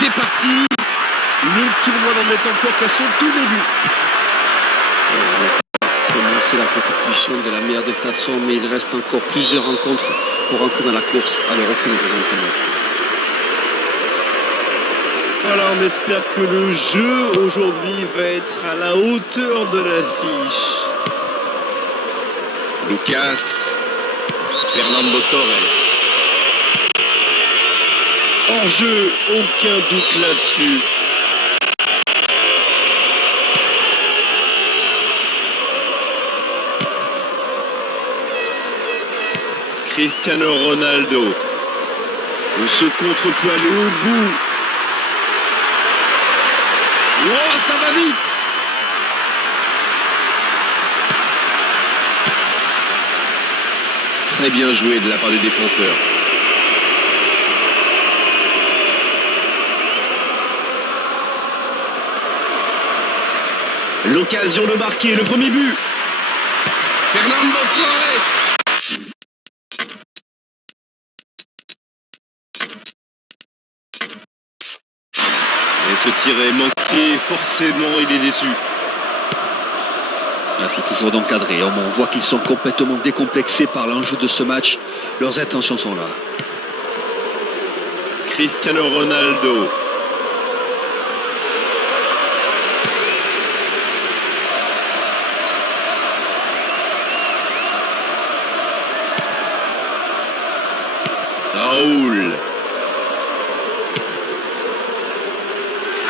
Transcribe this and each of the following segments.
C'est parti. Le tournoi n'en est encore qu'à son tout début. Commencer la compétition de la meilleure des façons, mais il reste encore plusieurs rencontres pour entrer dans la course, alors aucune raison de panique. Voilà, on espère que le jeu aujourd'hui va être à la hauteur de l'affiche. Lucas, Fernando Torres. Hors jeu, aucun doute là-dessus. Cristiano Ronaldo. Ce contre peut aller au bout. Oh, ça va vite! Très bien joué de la part du défenseur. L'occasion de marquer le premier but. Fernando Torres. Et ce tir est manqué, forcément il est déçu. Là, c'est toujours d'encadrer. On voit qu'ils sont complètement décomplexés par l'enjeu de ce match. Leurs intentions sont là. Cristiano Ronaldo. Raoul.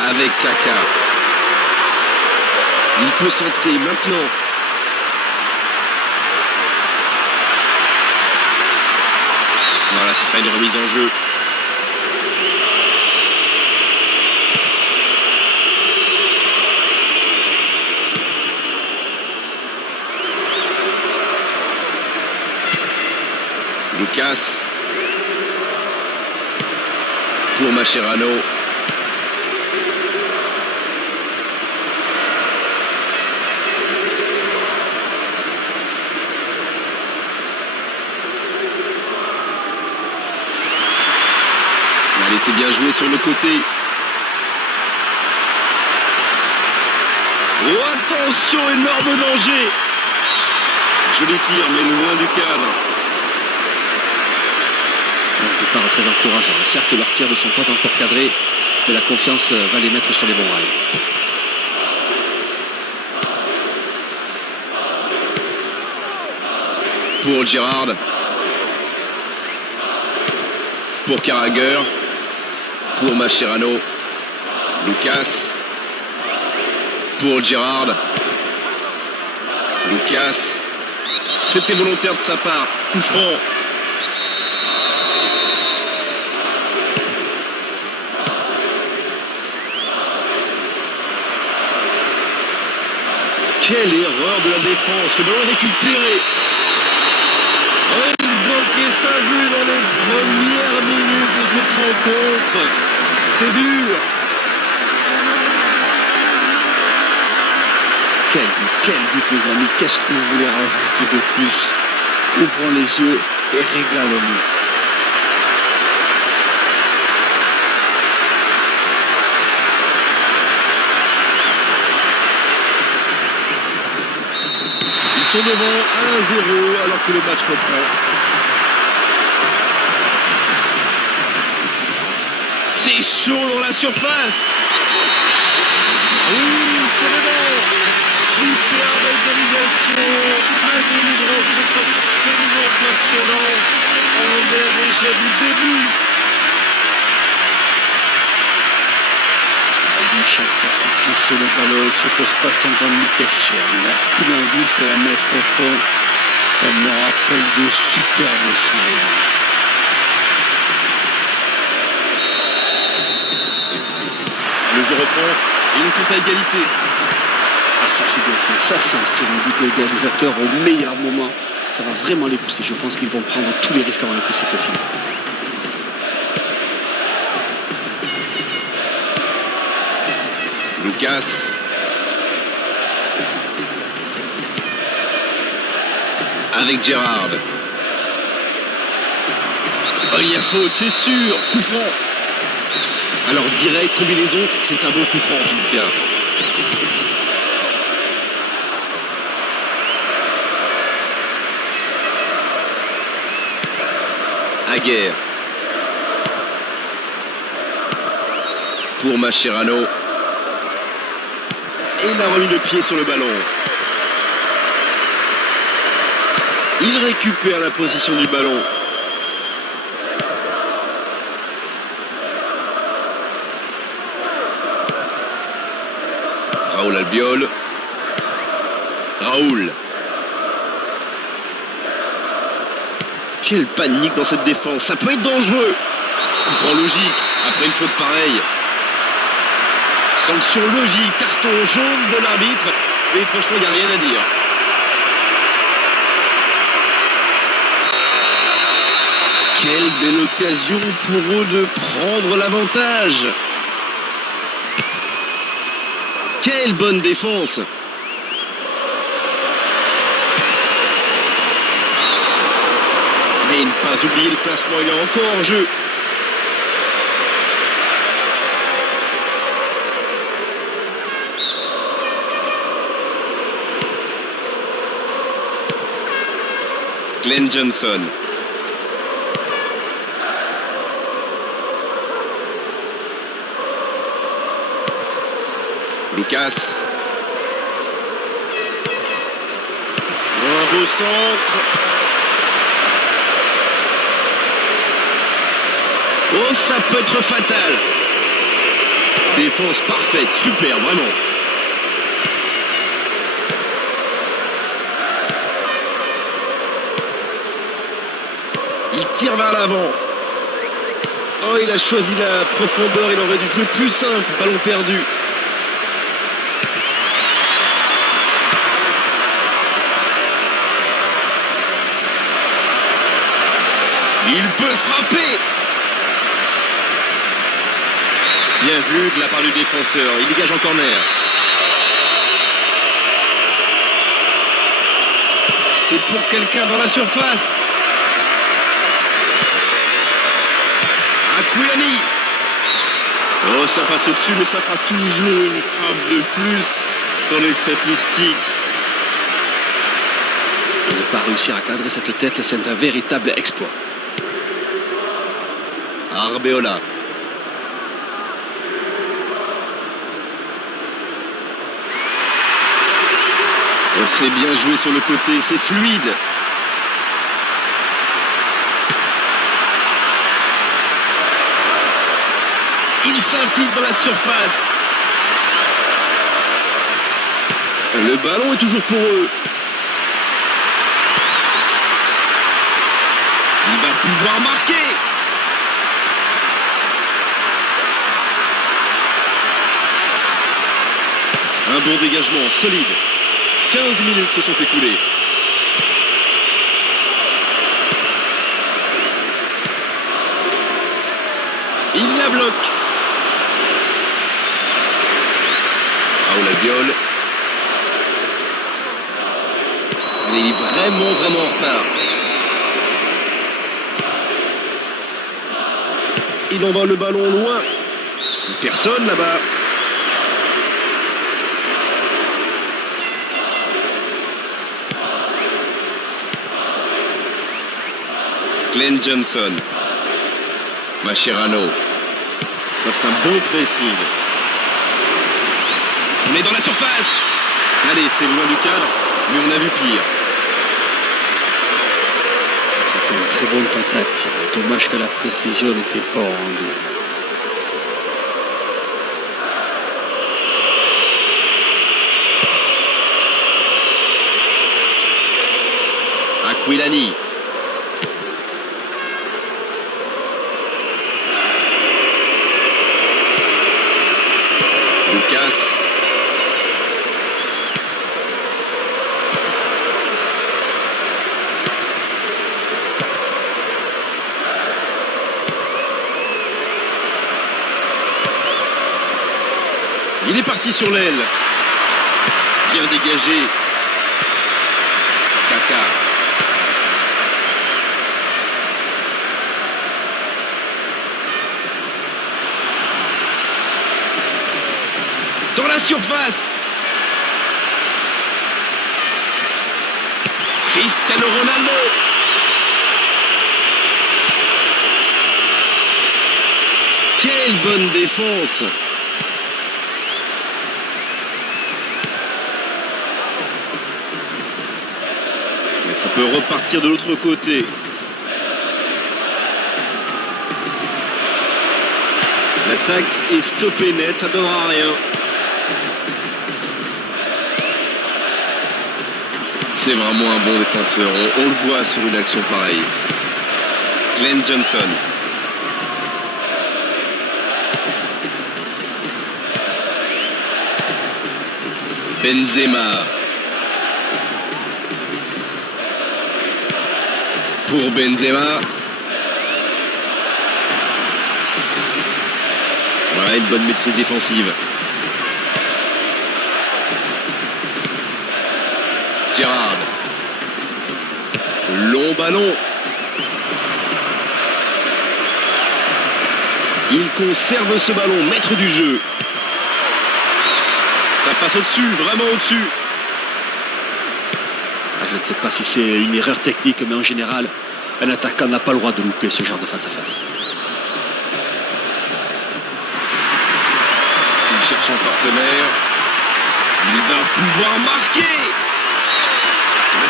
Avec Kaka. Il peut centrer maintenant. Voilà, ce sera une remise en jeu. Lucas. Pour Mascherano. Allez, c'est bien joué sur le côté. Oh, attention, énorme danger. Joli tir, mais loin du cadre. Un départ très encourageant. Certes, leurs tirs ne sont pas encore cadrés, mais la confiance va les mettre sur les bons rails. Pour Girard. Pour Carragher. Pour Mascherano. Lucas. Pour Girard. Lucas. C'était volontaire de sa part. Coup franc. Quelle erreur de la défense. Le ballon est récupéré. Ils encaissent un but dans les premières minutes de cette rencontre. C'est dur. Quel but mes amis, qu'est-ce que vous voulez rajouter de plus? Ouvrons les yeux et régalons-nous. Ils sont devant 1-0 alors que le match reprend. C'est chaud dans la surface. Oui, c'est le bon. Superbe égalisation. Un début de rencontre absolument passionnant. On est déjà du début. Chaque fois qu'il touche le ballon, il ne se pose pas 50 000 questions. Il n'a qu'une envie, c'est la mettre au fond. Ça me rappelle de superbes souvenirs. Le jeu reprend et ils sont à égalité. Ah, ça c'est bien fait. Ça c'est un style de but d'égalisateur au meilleur moment. Ça va vraiment les pousser. Je pense qu'ils vont prendre tous les risques avant le coup de sifflet final. Lucas. Avec Girard. Oh, il y a faute, c'est sûr. Coup franc. Alors direct, combinaison, c'est un bon coup franc en tout cas. Aguerre. Pour Mascherano. Et il a remis le pied sur le ballon. Il récupère la position du ballon. Raoul Albiol. Raoul. Quelle panique dans cette défense. Ça peut être dangereux. Coup franc logique après une faute pareille. Sanction logique, carton jaune de l'arbitre. Et franchement, il n'y a rien à dire. Quelle belle occasion pour eux de prendre l'avantage. Quelle bonne défense. Et ne pas oublier le placement, il est encore en jeu. Glenn Johnson. Lucas. Un beau centre. Oh, ça peut être fatal. Défense parfaite, super, vraiment. Il tire vers l'avant. Oh, il a choisi la profondeur, il aurait dû jouer plus simple, ballon perdu. Il peut frapper. Bien vu de la part du défenseur, il dégage en corner. C'est pour quelqu'un dans la surface. Aquilani. Oh, ça passe au-dessus, mais ça fera toujours une frappe de plus dans les statistiques. Ne pas réussir à cadrer cette tête, c'est un véritable exploit. Arbeola. Oh, c'est bien joué sur le côté, c'est fluide. Il s'infiltre dans la surface. Le ballon est toujours pour eux. Il va pouvoir marquer. Un bon dégagement, solide. 15 minutes se sont écoulées. Il la bloque. Raoul Albiol. Il est vraiment en retard. Il envoie le ballon loin. Personne là-bas. Glenn Johnson. Mascherano. Ça, c'est un bon pressing. On est dans la surface. Allez, c'est loin du cadre, mais on a vu pire. C'était une très bonne tentative. Dommage que la précision n'était pas au rendez-vous. Aquilani. Lucas. Il est parti sur l'aile. Bien dégagé. Kaka. dans la surface. Cristiano Ronaldo. Quelle bonne défense. Et ça peut repartir de l'autre côté. L'attaque est stoppée net, ça donnera rien. C'est vraiment un bon défenseur, on le voit sur une action pareille. Glenn Johnson. Benzema. Pour Benzema. Voilà, une bonne maîtrise défensive. Gerrard. Long ballon. Il conserve ce ballon, maître du jeu. Ça passe au-dessus, vraiment au-dessus. Je ne sais pas si c'est une erreur technique, mais en général, un attaquant n'a pas le droit de louper ce genre de face-à-face. Il cherche un partenaire. Il va pouvoir marquer.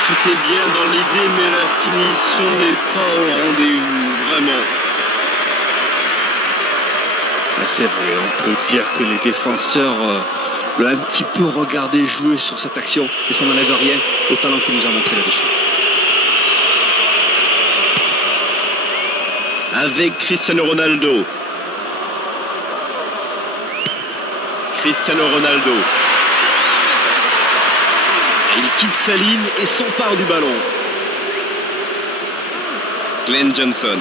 C'était bien dans l'idée, mais la finition n'est pas au rendez-vous, vraiment. C'est vrai, on peut dire que les défenseurs l'ont un petit peu regardé jouer sur cette action, et ça n'enlève rien au talent qu'il nous a montré là-dessus. Avec Cristiano Ronaldo. Cristiano Ronaldo. Il quitte sa ligne et s'empare du ballon. Glenn Johnson.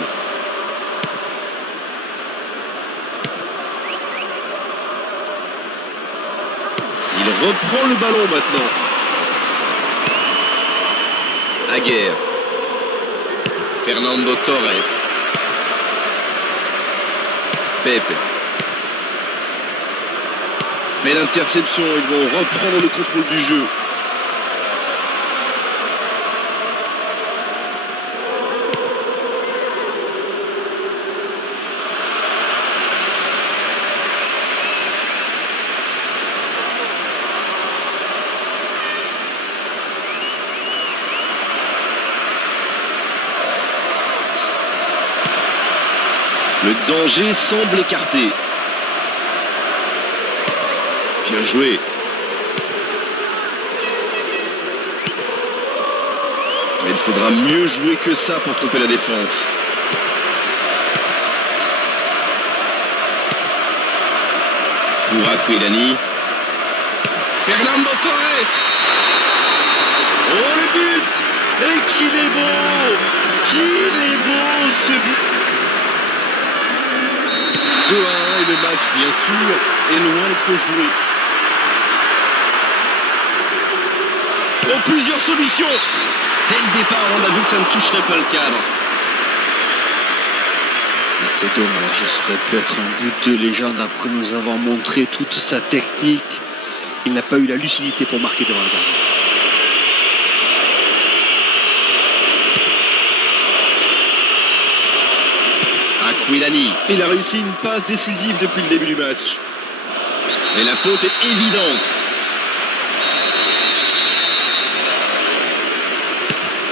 Il reprend le ballon maintenant. Aguerre. Fernando Torres. Pepe. Belle interception, ils vont reprendre le contrôle du jeu. Le danger semble écarté. Bien joué. Il faudra mieux jouer que ça pour tromper la défense. Pour Aquilani. Fernando Torres. Oh le but. Et qu'il est beau. Qu'il est beau ce but. 2-1 et le match, bien sûr, est loin d'être joué. Oh, plusieurs solutions. Dès le départ, on a vu que ça ne toucherait pas le cadre. C'est dommage, ce serait pu être un but de légende après nous avoir montré toute sa technique. Il n'a pas eu la lucidité pour marquer devant le gardien. Aquilani. Il a réussi une passe décisive depuis le début du match. Mais la faute est évidente.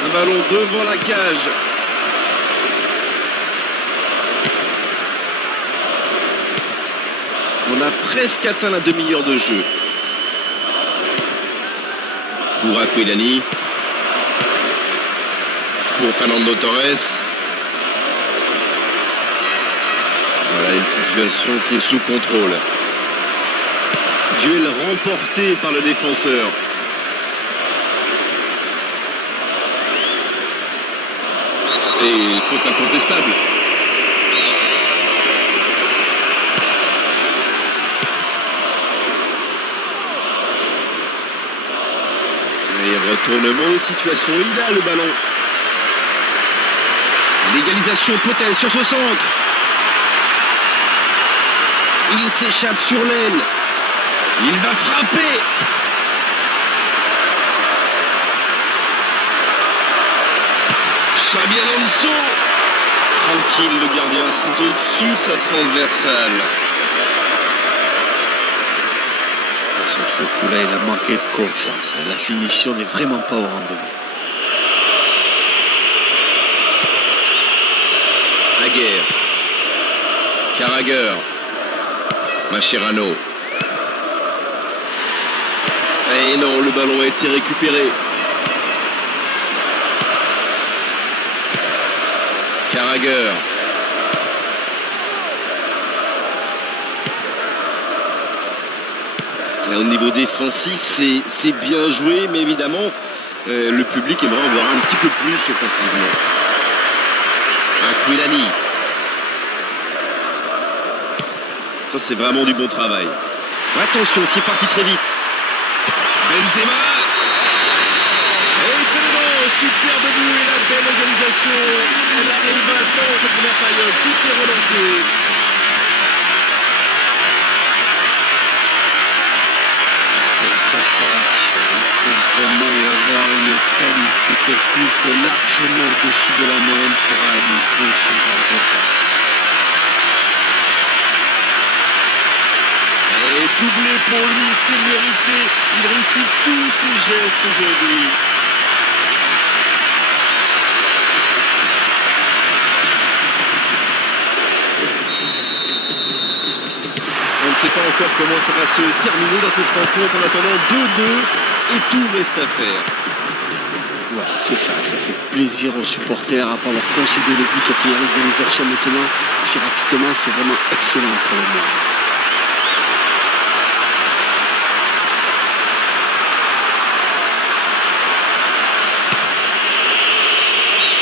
Un ballon devant la cage. On a presque atteint la demi-heure de jeu. Pour Aquilani. Pour Fernando Torres. Voilà une situation qui est sous contrôle. Duel remporté par le défenseur. Et faute incontestable. Et retournement de situation, il a le ballon. L'égalisation peut-être sur ce centre. Il s'échappe sur l'aile. Il va frapper. Xabi Alonso. Tranquille le gardien, c'est au-dessus de sa transversale. Sur ce coup-là, il a manqué de confiance. La finition n'est vraiment pas au rendez-vous. Aguerre. Carragher. Mascherano. Et non, le ballon a été récupéré. Carragher. Et au niveau défensif, c'est bien joué, mais évidemment, le public aimerait en voir un petit peu plus offensivement. Aquilani. Ça, c'est vraiment du bon travail. Attention, c'est parti très vite. Benzema. Et c'est le bon, superbe but et la belle égalisation. Elle arrive à temps cette première période. Tout est relancé. Il faut vraiment y avoir une qualité technique largement au-dessus de la moyenne pour réaliser ce genre de passe. Et doublé pour lui, c'est mérité. Il réussit tous ses gestes aujourd'hui. On ne sait pas encore comment ça va se terminer dans cette rencontre. En attendant 2-2 et tout reste à faire. Voilà, c'est ça. Ça fait plaisir aux supporters après avoir concédé le but, obtenir l'égalisation maintenant si rapidement. C'est vraiment excellent pour le moment.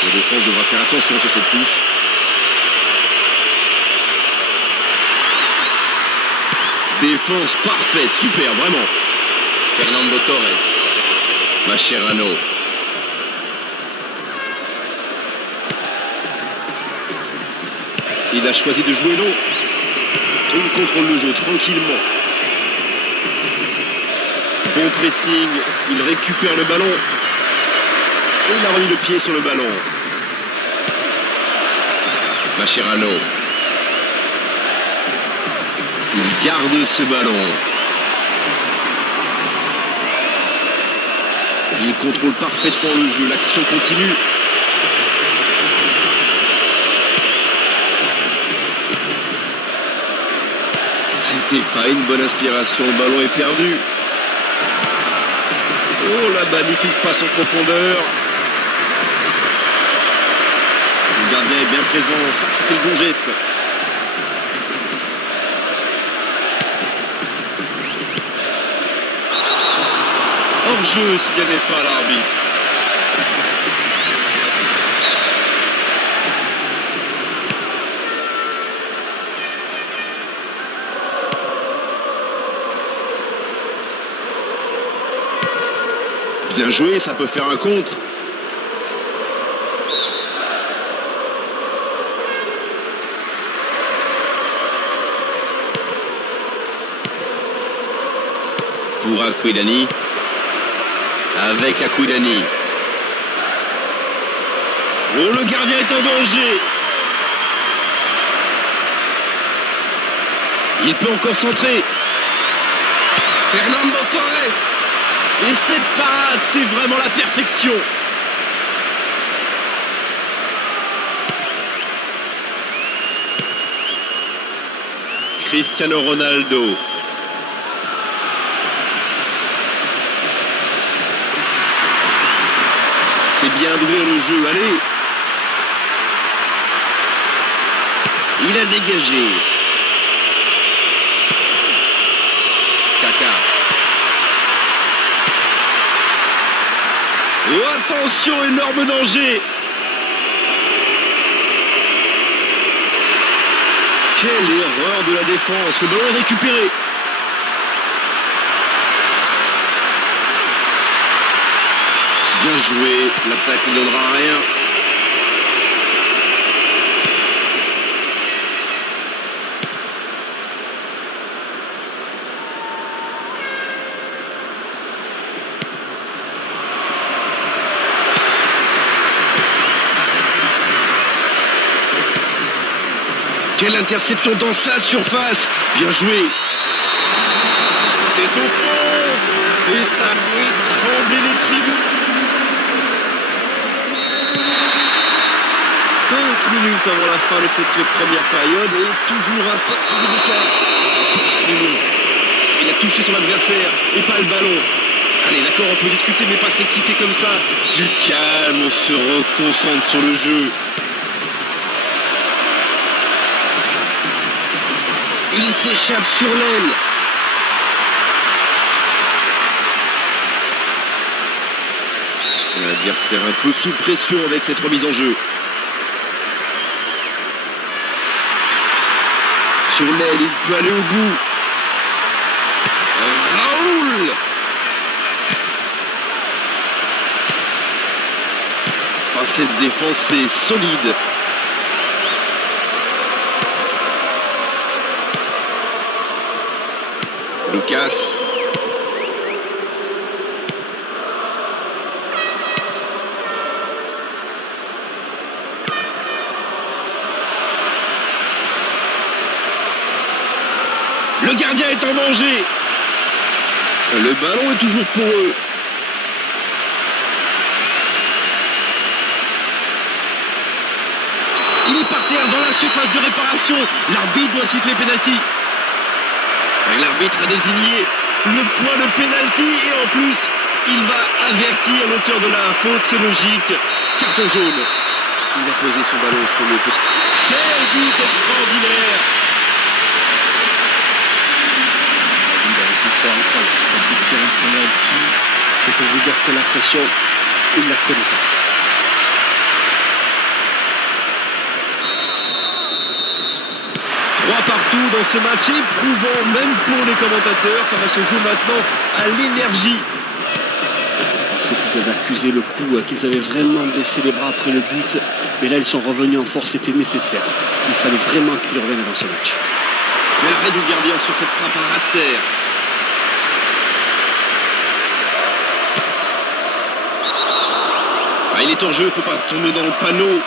La défense devra faire attention sur cette touche. Défense parfaite, super, vraiment. Fernando Torres. Mascherano. Il a choisi de jouer long. Il contrôle le jeu tranquillement. Bon pressing, il récupère le ballon. Et il a remis le pied sur le ballon. Mascherano. Il garde ce ballon. Il contrôle parfaitement le jeu. L'action continue. C'était pas une bonne inspiration. Le ballon est perdu. Oh, la magnifique passe en profondeur. Le gardien est bien présent. Ça, c'était le bon geste. Hors-jeu s'il n'y avait pas l'arbitre. Bien joué, ça peut faire un contre. Pour Aquilani. Avec Aquilani. Oh, le gardien est en danger. Il peut encore centrer. Fernando Torres. Et cette parade, c'est vraiment la perfection. Cristiano Ronaldo. C'est bien d'ouvrir le jeu, allez. Il a dégagé. Kaka. Oh, attention, énorme danger. Quelle erreur de la défense. Le ballon est récupéré. Bien joué, l'attaque ne donnera rien. Quelle interception dans sa surface. Bien joué. C'est au fond. Et ça fait trembler les tribunes. 5 minutes avant la fin de cette première période et toujours un petit bout d'écart. C'est pas terminé. Il a touché son adversaire et pas le ballon. Allez, d'accord, on peut discuter, mais pas s'exciter comme ça. Du calme, on se reconcentre sur le jeu. Il s'échappe sur l'aile. L'adversaire un peu sous pression avec cette remise en jeu. Sur l'aile, il peut aller au bout. Raoul! Enfin, cette défense est solide. Lucas. Le gardien est en danger. Le ballon est toujours pour eux. Il est par terre dans la surface de réparation. L'arbitre doit siffler pénalty. L'arbitre a désigné le point de pénalty et en plus, il va avertir l'auteur de la faute. C'est logique. Carton jaune. Il a posé son ballon sur le côté. Quel but extraordinaire! Quand il tire un penalty, je peux vous dire que la pression, il la connaît pas. Trois partout dans ce match éprouvant, même pour les commentateurs. Ça va se jouer maintenant à l'énergie. C'est qu'ils avaient accusé le coup, qu'ils avaient vraiment baissé les bras après le but. Mais là, ils sont revenus en force, c'était nécessaire. Il fallait vraiment qu'ils reviennent dans ce match. L'arrêt du gardien sur cette frappe à ras de terre. Ah, il est en jeu, il ne faut pas tomber dans le panneau.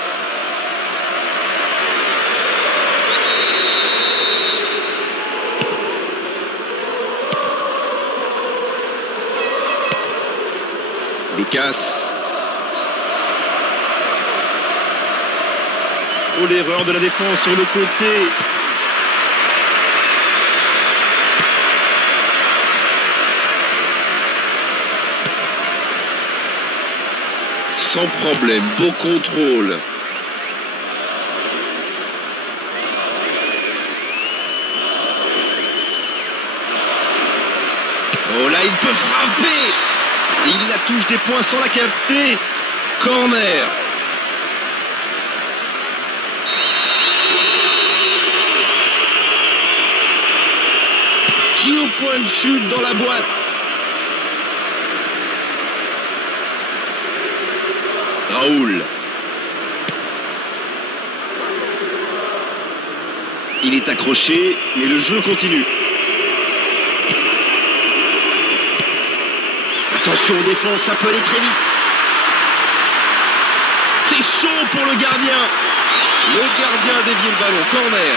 Lucas. Oh, l'erreur de la défense sur le côté. Sans problème, beau contrôle. Oh là, il peut frapper. Il la touche des points sans la capter. Corner. Qui au point de chute dans la boîte. Raoul. Il est accroché, mais le jeu continue. Attention aux défenses, ça peut aller très vite. C'est chaud pour le gardien. Le gardien a dévié le ballon. Corner.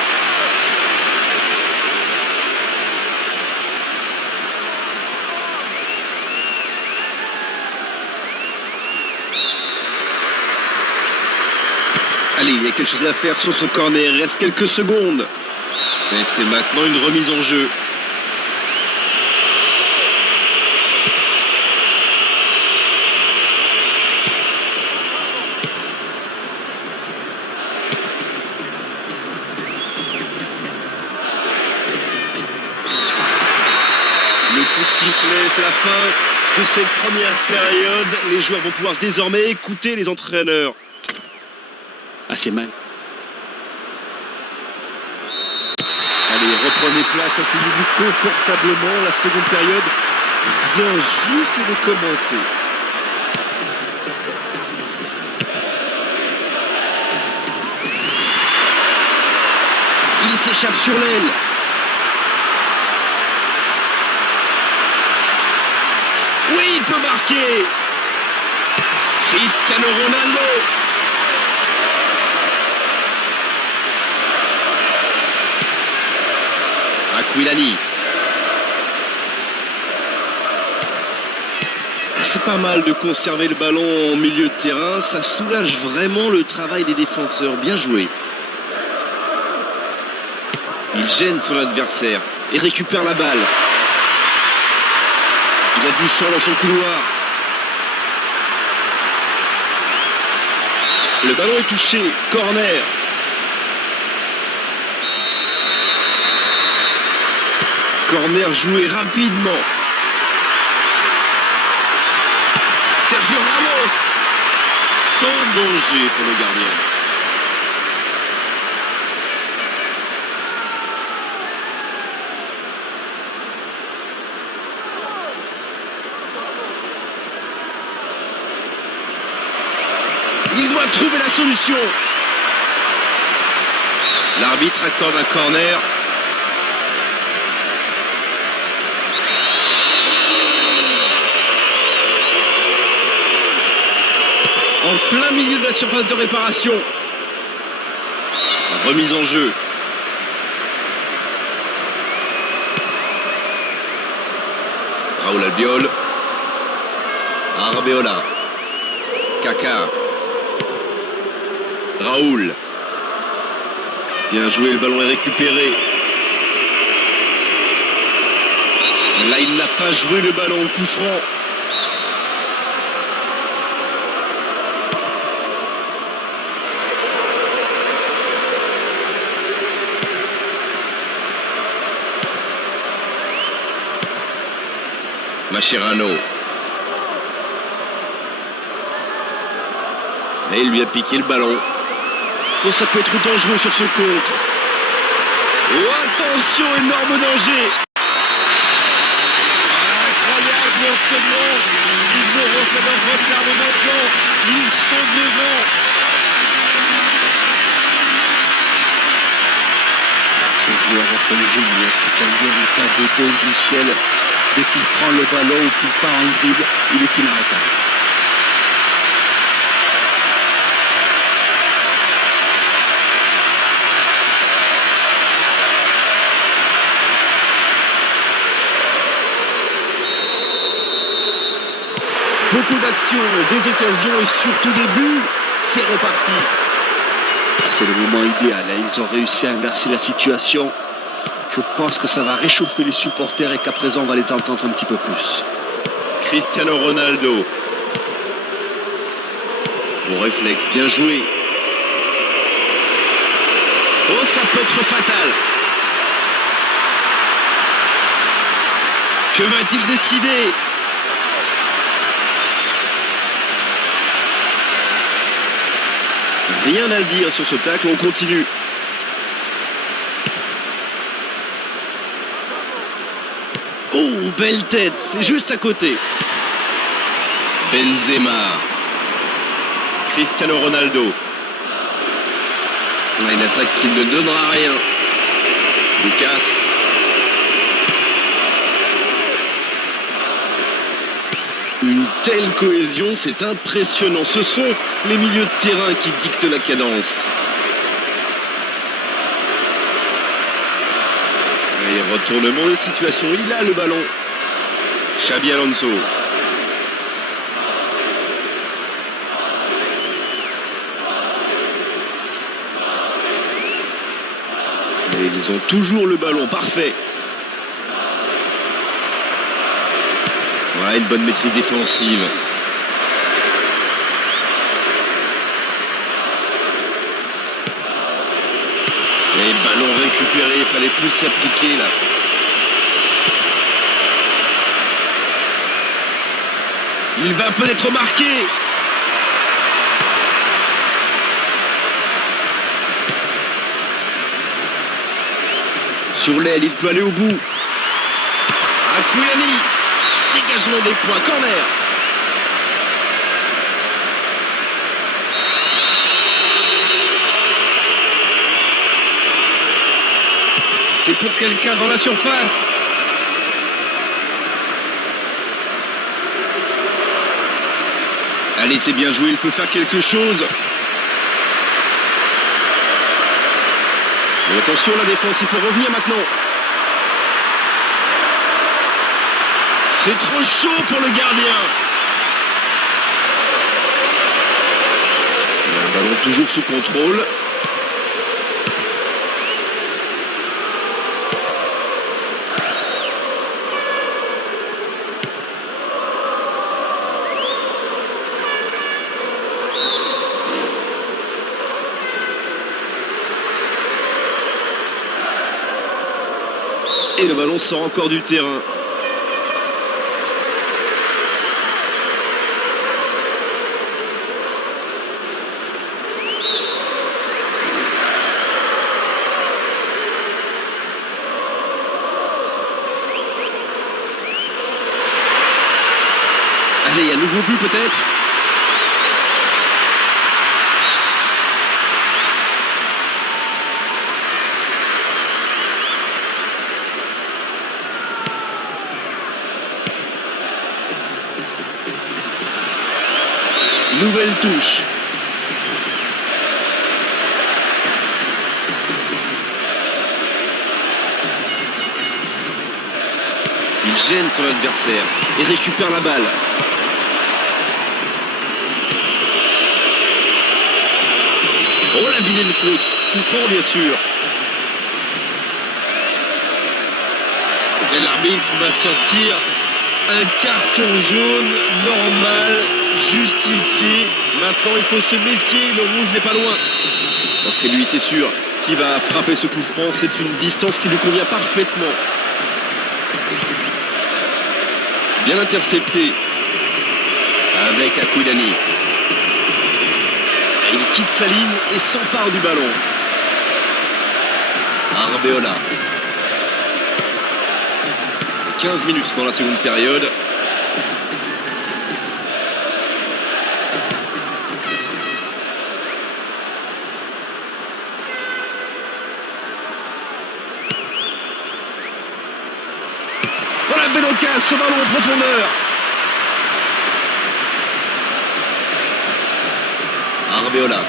Allez, il y a quelque chose à faire sur ce corner. Il reste quelques secondes. Et c'est maintenant une remise en jeu. Le coup de sifflet, c'est la fin de cette première période. Les joueurs vont pouvoir désormais écouter les entraîneurs. Assez mal. Allez, reprenez place, asseyez-vous confortablement. La seconde période vient juste de commencer. Il s'échappe sur l'aile. Oui, il peut marquer. Cristiano Ronaldo. Aquilani. C'est pas mal de conserver le ballon au milieu de terrain. Ça soulage vraiment le travail des défenseurs. Bien joué. Il gêne son adversaire et récupère la balle. Il a du champ dans son couloir. Le ballon est touché. Corner. Corner joué rapidement. Sergio Ramos. Sans danger pour le gardien. Il doit trouver la solution. L'arbitre accorde un corner. En plein milieu de la surface de réparation. Remise en jeu. Raúl Albiol. Arbeola. Kaka. Raoul. Bien joué, le ballon est récupéré. Là, il n'a pas joué le ballon au coup franc. Mascherano. Et il lui a piqué le ballon. Oh, ça peut être dangereux sur ce contre. Oh, attention, énorme danger. Incroyable, non seulement ils ont refait leur retard, mais maintenant ils sont devant. Ce joueur est un génie, c'est un véritable don du ciel. Dès qu'il prend le ballon ou qu'il part en dribble, il est inarrêtable. Beaucoup d'actions, des occasions et surtout des buts. C'est reparti. C'est le moment idéal. Ils ont réussi à inverser la situation. Je pense que ça va réchauffer les supporters et qu'à présent on va les entendre un petit peu plus. Cristiano Ronaldo. Bon réflexe, bien joué. Oh, ça peut être fatal. Que va-t-il décider ? Rien à dire sur ce tacle, on continue. Oh, belle tête, c'est juste à côté. Benzema. Cristiano Ronaldo. Une attaque qui ne donnera rien. Lucas. Une telle cohésion, c'est impressionnant. Ce sont les milieux de terrain qui dictent la cadence. Et retournement de situation, il a le ballon. Xabi Alonso. Et ils ont toujours le ballon, parfait. Voilà, une bonne maîtrise défensive. Et ballon récupéré, il fallait plus s'appliquer là. Il va peut-être marquer. Sur l'aile, il peut aller au bout. Aquilani. Dégagement des points, corner. C'est pour quelqu'un dans la surface. Allez, c'est bien joué, il peut faire quelque chose. Mais attention, la défense, il faut revenir maintenant. C'est trop chaud pour le gardien. Le ballon toujours sous contrôle. Et le ballon sort encore du terrain. Allez, un nouveau but peut-être. Nouvelle touche. Il gêne son adversaire et récupère la balle. Oh, la vilaine faute. Coup franc, bien sûr. Et l'arbitre va sortir un carton jaune normal, justifié. Maintenant, il faut se méfier. Le rouge n'est pas loin. Bon, c'est lui, c'est sûr, qui va frapper ce coup franc. C'est une distance qui lui convient parfaitement. Bien intercepté avec Aquilani. Il quitte sa ligne et s'empare du ballon. Arbeola. 15 minutes dans la seconde période. Voilà, belle occasion, ce ballon en profondeur. Arbeola.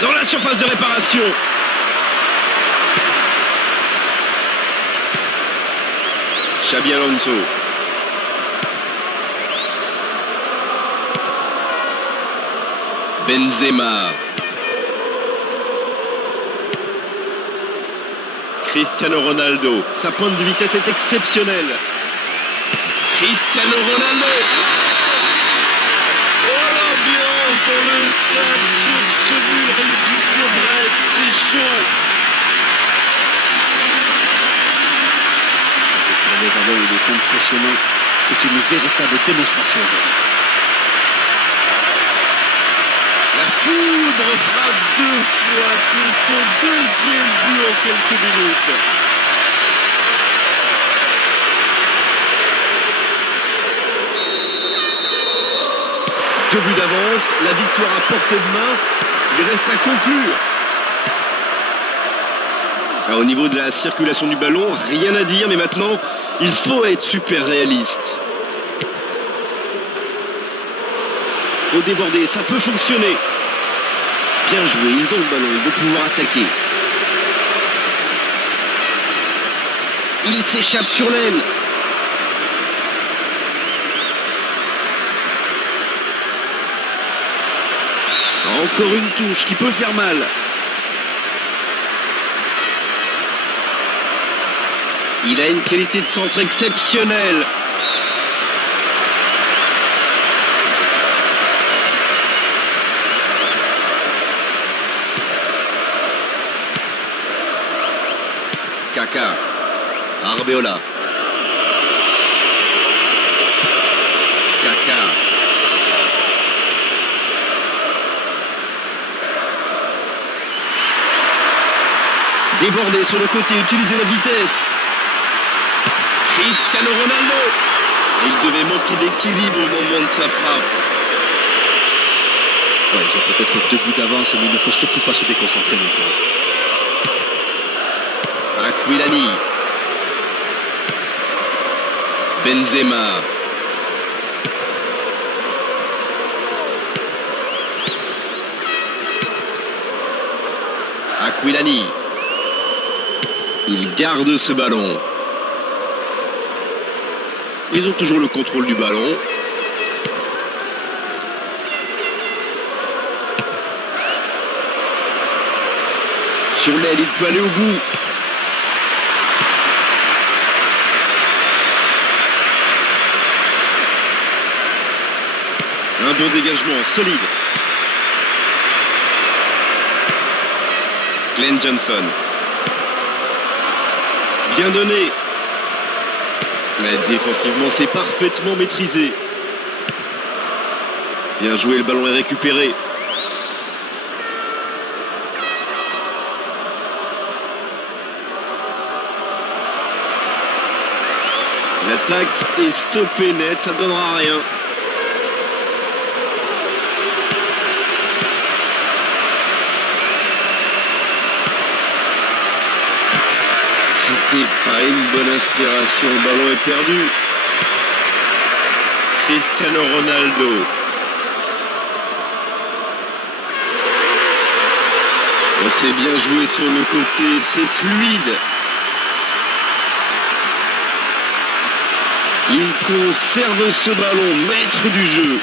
Dans la surface de réparation. Xabi Alonso. Benzema. Cristiano Ronaldo. Sa pointe de vitesse est exceptionnelle. Cristiano Ronaldo. Oh, l'ambiance dans le stade sur ce but réussi sur Brett, c'est chaud. Le ballon, il est impressionnant. C'est une véritable démonstration. La foudre frappe 2 fois. C'est son deuxième but en quelques minutes. Deux buts d'avance, la victoire à portée de main. Il reste à conclure. Au niveau de la circulation du ballon, rien à dire, mais maintenant, il faut être super réaliste. Au débordé, ça peut fonctionner. Bien joué, ils ont le ballon, ils vont pouvoir attaquer. Il s'échappe sur l'aile. Encore une touche qui peut faire mal. Il a une qualité de centre exceptionnelle. Kaka. Arbeola. Kaka. Débordé sur le côté, utiliser la vitesse. Cristiano Ronaldo. Il devait manquer d'équilibre au moment de sa frappe. Ouais, ils ont peut-être 2 buts d'avance, mais il ne faut surtout pas se déconcentrer maintenant. Aquilani. Benzema. Aquilani. Il garde ce ballon. Ils ont toujours le contrôle du ballon. Sur l'aile, il peut aller au bout. Un bon dégagement, solide. Glenn Johnson. Bien donné. Mais défensivement, c'est parfaitement maîtrisé. Bien joué, le ballon est récupéré. L'attaque est stoppée net, ça ne donnera rien. C'était pas une bonne inspiration, le ballon est perdu. Cristiano Ronaldo. On s'est bien joué sur le côté, c'est fluide. Il conserve ce ballon, maître du jeu.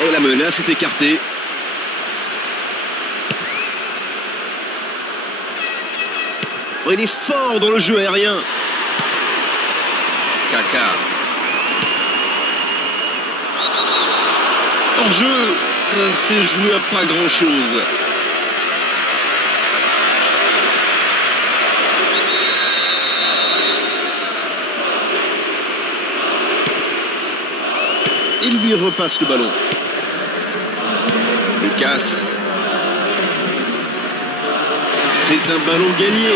Et la menace est écartée. Oh, il est fort dans le jeu aérien. Kaka. Hors jeu, ça s'est joué à pas grand chose. Il lui repasse le ballon. Lucas. C'est un ballon gagné.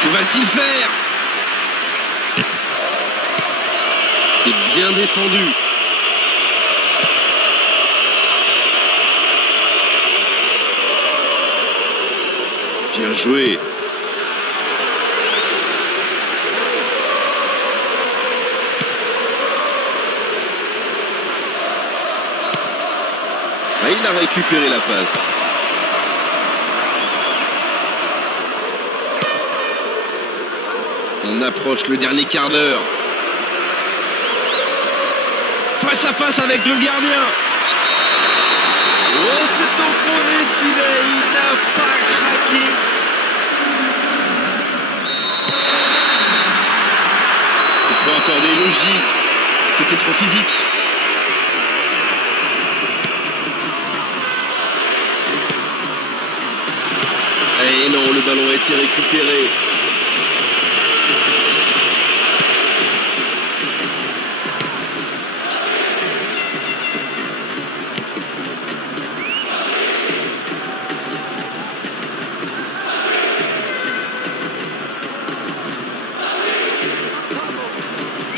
Que va-t-il faire? C'est bien défendu. Bien joué. Ah, il a récupéré la passe. On approche le dernier quart d'heure. Face à face avec le gardien. Oh, c'est au fond des filets. Il n'a pas craqué. Ce sera encore des logiques. C'était trop physique. Et non, le ballon a été récupéré.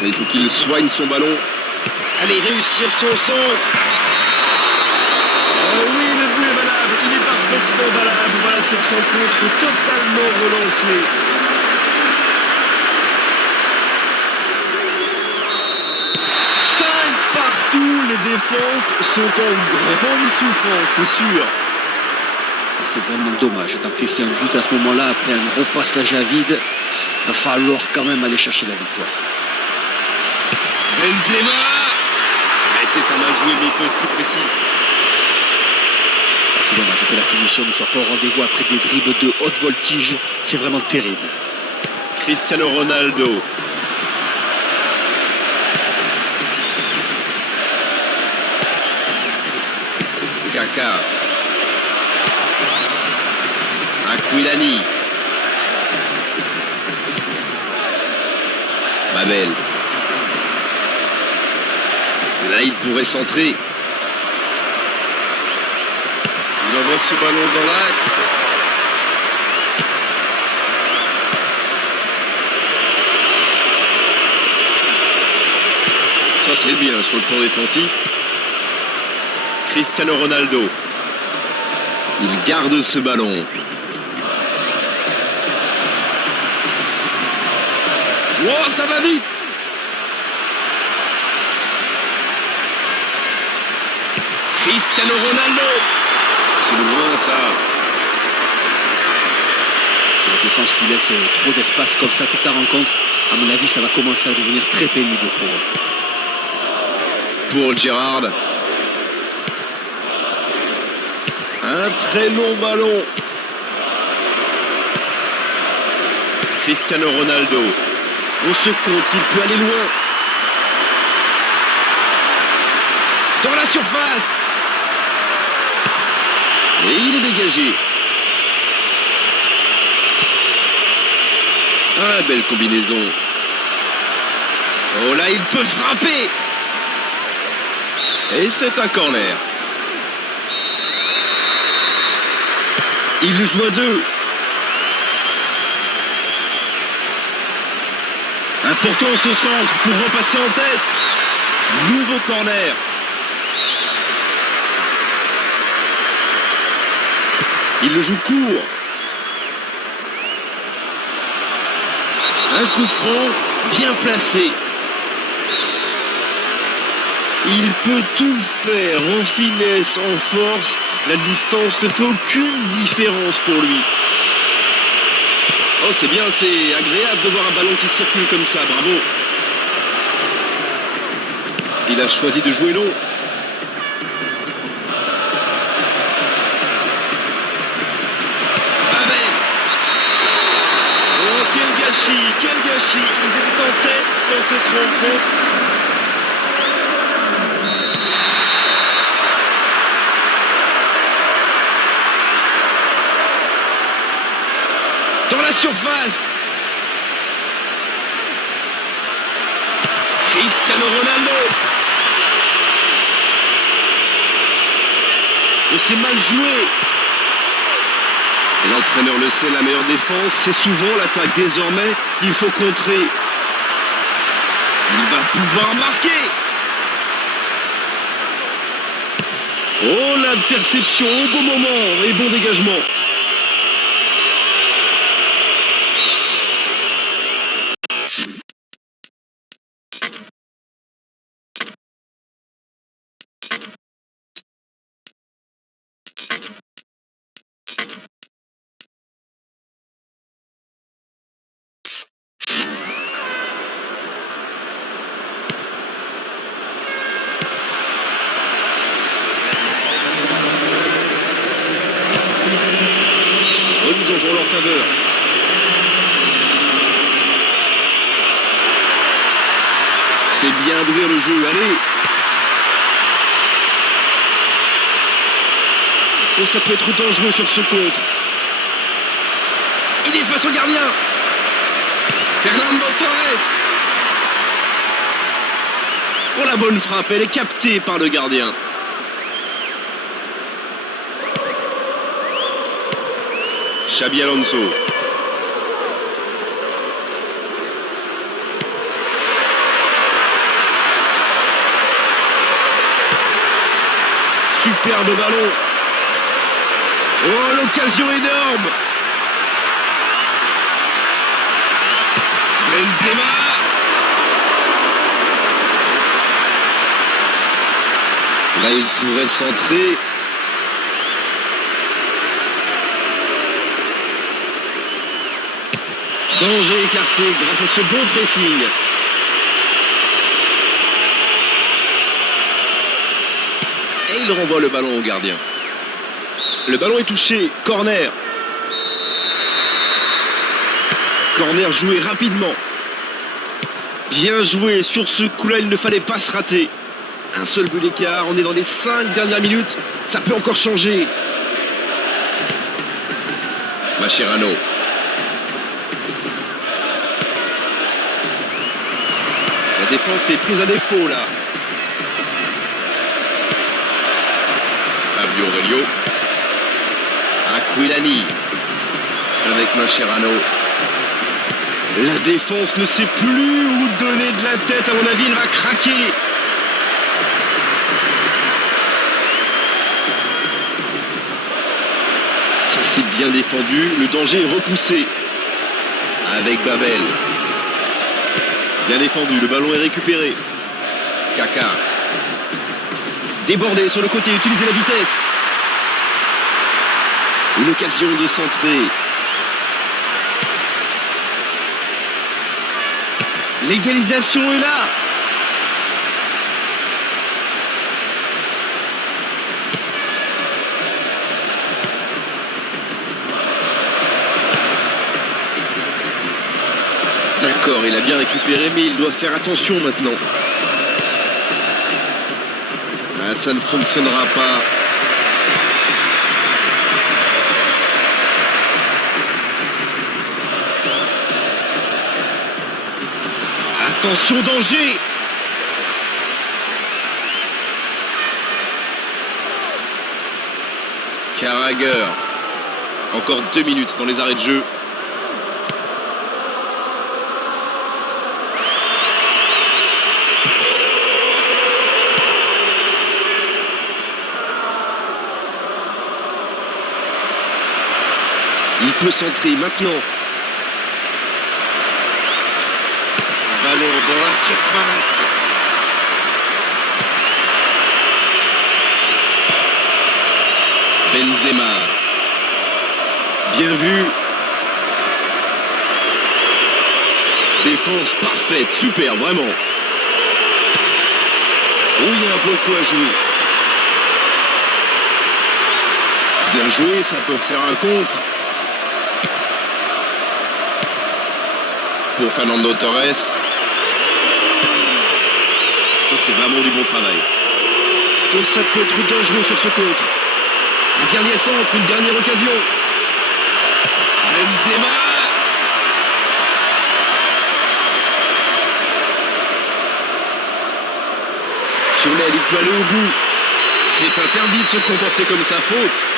Il faut qu'il soigne son ballon. Allez, réussir son centre. Oui, le but est valable. Il est parfaitement valable. Voilà cette rencontre totalement relancée. Partout, les défenses sont en grande souffrance, c'est sûr. C'est vraiment dommage d'encaisser un but à ce moment-là après un repassage à vide. Il va falloir quand même aller chercher la victoire. Benzema. Mais c'est pas mal joué, mais il faut être plus précis. C'est dommage que la finition ne soit pas au rendez-vous après des dribbles de haute voltige. C'est vraiment terrible. Cristiano Ronaldo. Kaka. Aquilani. Babel. Là, il pourrait centrer. Il envoie ce ballon dans l'axe. Ça c'est bien sur le plan défensif. Cristiano Ronaldo. Il garde ce ballon. Oh, ça va vite! Cristiano Ronaldo. C'est loin ça. Si la défense lui laisse trop d'espace comme ça toute la rencontre, à mon avis, ça va commencer à devenir très pénible pour eux. Pour Gérard. Un très long ballon. Cristiano Ronaldo. On se compte qu'il peut aller loin. Dans la surface. Et il est dégagé. Ah, belle combinaison. Oh là, il peut frapper. Et c'est un corner. Il le joue à deux. Important ce centre pour repasser en tête. Nouveau corner. Il le joue court. Un coup franc bien placé. Il peut tout faire en finesse, en force. La distance ne fait aucune différence pour lui. Oh, c'est bien, c'est agréable de voir un ballon qui circule comme ça, bravo. Il a choisi de jouer long. Babel. Oh, quel gâchis, quel gâchis. Ils étaient en tête dans cette rencontre. Dans la surface. Cristiano Ronaldo. On s'est mal joué. Et l'entraîneur le sait, la meilleure défense, c'est souvent l'attaque. Désormais, il faut contrer. Il va pouvoir marquer. Oh, l'interception au bon moment et bon dégagement. Remise en jeu en leur faveur. C'est bien d'ouvrir le jeu, allez. Oh, ça peut être dangereux sur ce contre. Il est face au gardien. Fernando Torres. Oh, la bonne frappe, elle est captée par le gardien. Xabi Alonso. Superbe ballon. Oh, l'occasion énorme. Benzema. Là, il pourrait centrer. Danger écarté grâce à ce bon pressing. Et il renvoie le ballon au gardien. Le ballon est touché. Corner. Corner joué rapidement. Bien joué. Sur ce coup-là, il ne fallait pas se rater. Un seul but d'écart. On est dans les 5 dernières minutes. Ça peut encore changer. Mascherano. La défense est prise à défaut là. Fabio Aurelio. Aquilani avec Mascherano. La défense ne sait plus où donner de la tête. À mon avis, il va craquer. Ça, c'est bien défendu. Le danger est repoussé. Avec Babel. Bien défendu. Le ballon est récupéré. Kaka. Débordé sur le côté. Utiliser la vitesse. Une occasion de centrer. L'égalisation est là. D'accord, il a bien récupéré, mais il doit faire attention maintenant. Ah, ça ne fonctionnera pas. Attention, danger! Carragher. Encore 2 minutes dans les arrêts de jeu. Il peut centrer maintenant. Ballon dans la surface. Benzema. Bien vu. Défense parfaite, super, vraiment. Oh, il y a un peu de quoi jouer. Bien joué, ça peut faire un contre. Pour Fernando Torres. Ça, c'est vraiment du bon travail. Et ça peut être dangereux sur ce contre. Un dernier centre, une dernière occasion. Benzema. Sur l'aile, il peut aller au bout. C'est interdit de se comporter comme ça, faute.